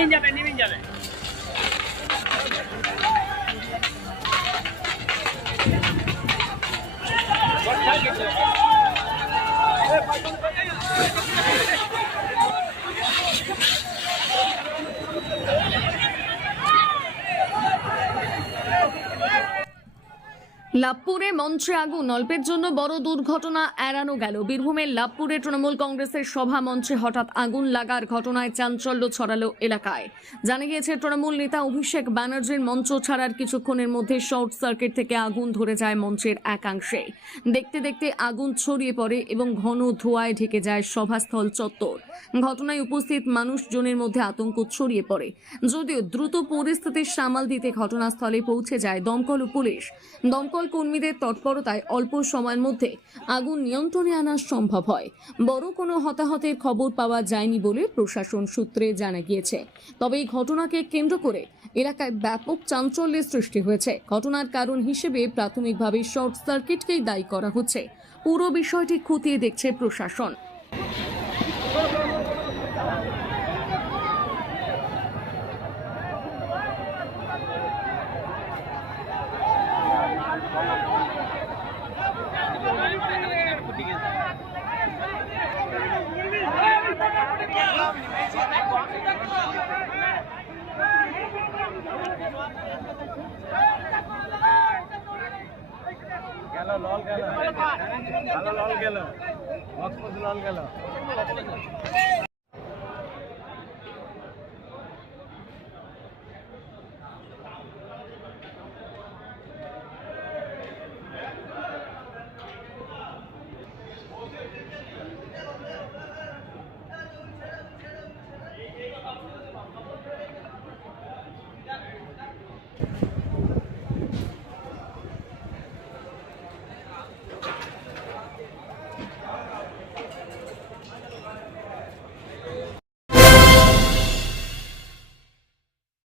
নেমে যাবে লাভপুরে মঞ্চে আগুন, অল্পের জন্য বড় দুর্ঘটনা এড়ানো গেল। বীরভূমের লাভপুরে তৃণমূল কংগ্রেসের সভা মঞ্চে হঠাৎ আগুন লাগার ঘটনায় চাঞ্চল্য ছড়ালো এলাকায়। জানা গিয়েছে, তৃণমূল নেতা অভিষেক ব্যানার্জির মঞ্চ ছাড়ার কিছুক্ষণের মধ্যে শর্ট সার্কিট থেকে আগুন ধরে যায় মঞ্চের একাংশে। দেখতে দেখতে আগুন ছড়িয়ে পড়ে এবং ঘন ধোঁয়ায় ঢেকে যায় সভাস্থল চত্বর। ঘটনায় উপস্থিত মানুষজনের মধ্যে আতঙ্ক ছড়িয়ে পড়ে। যদিও দ্রুত পরিস্থিতি সামাল দিতে ঘটনাস্থলে পৌঁছে যায় দমকল ও পুলিশ। দমকল কর্মীদের তৎপরতায় অল্প সময়ের মধ্যে আগুন নিয়ন্ত্রণে আনা সম্ভব হয়। বড় কোনো হতাহতের খবর পাওয়া যায়নি বলে প্রশাসন সূত্রে জানা গিয়েছে। তবে এই ঘটনাকে কেন্দ্র করে এলাকায় ব্যাপক চাঞ্চল্যের সৃষ্টি হয়েছে। ঘটনার কারণ হিসেবে প্রাথমিকভাবে শর্ট সার্কিটকেই দায়ী করা হচ্ছে। পুরো বিষয়টি খতিয়ে দেখছে প্রশাসন। গেল লল গেল ভালো লল গেল মস্ত লল গেল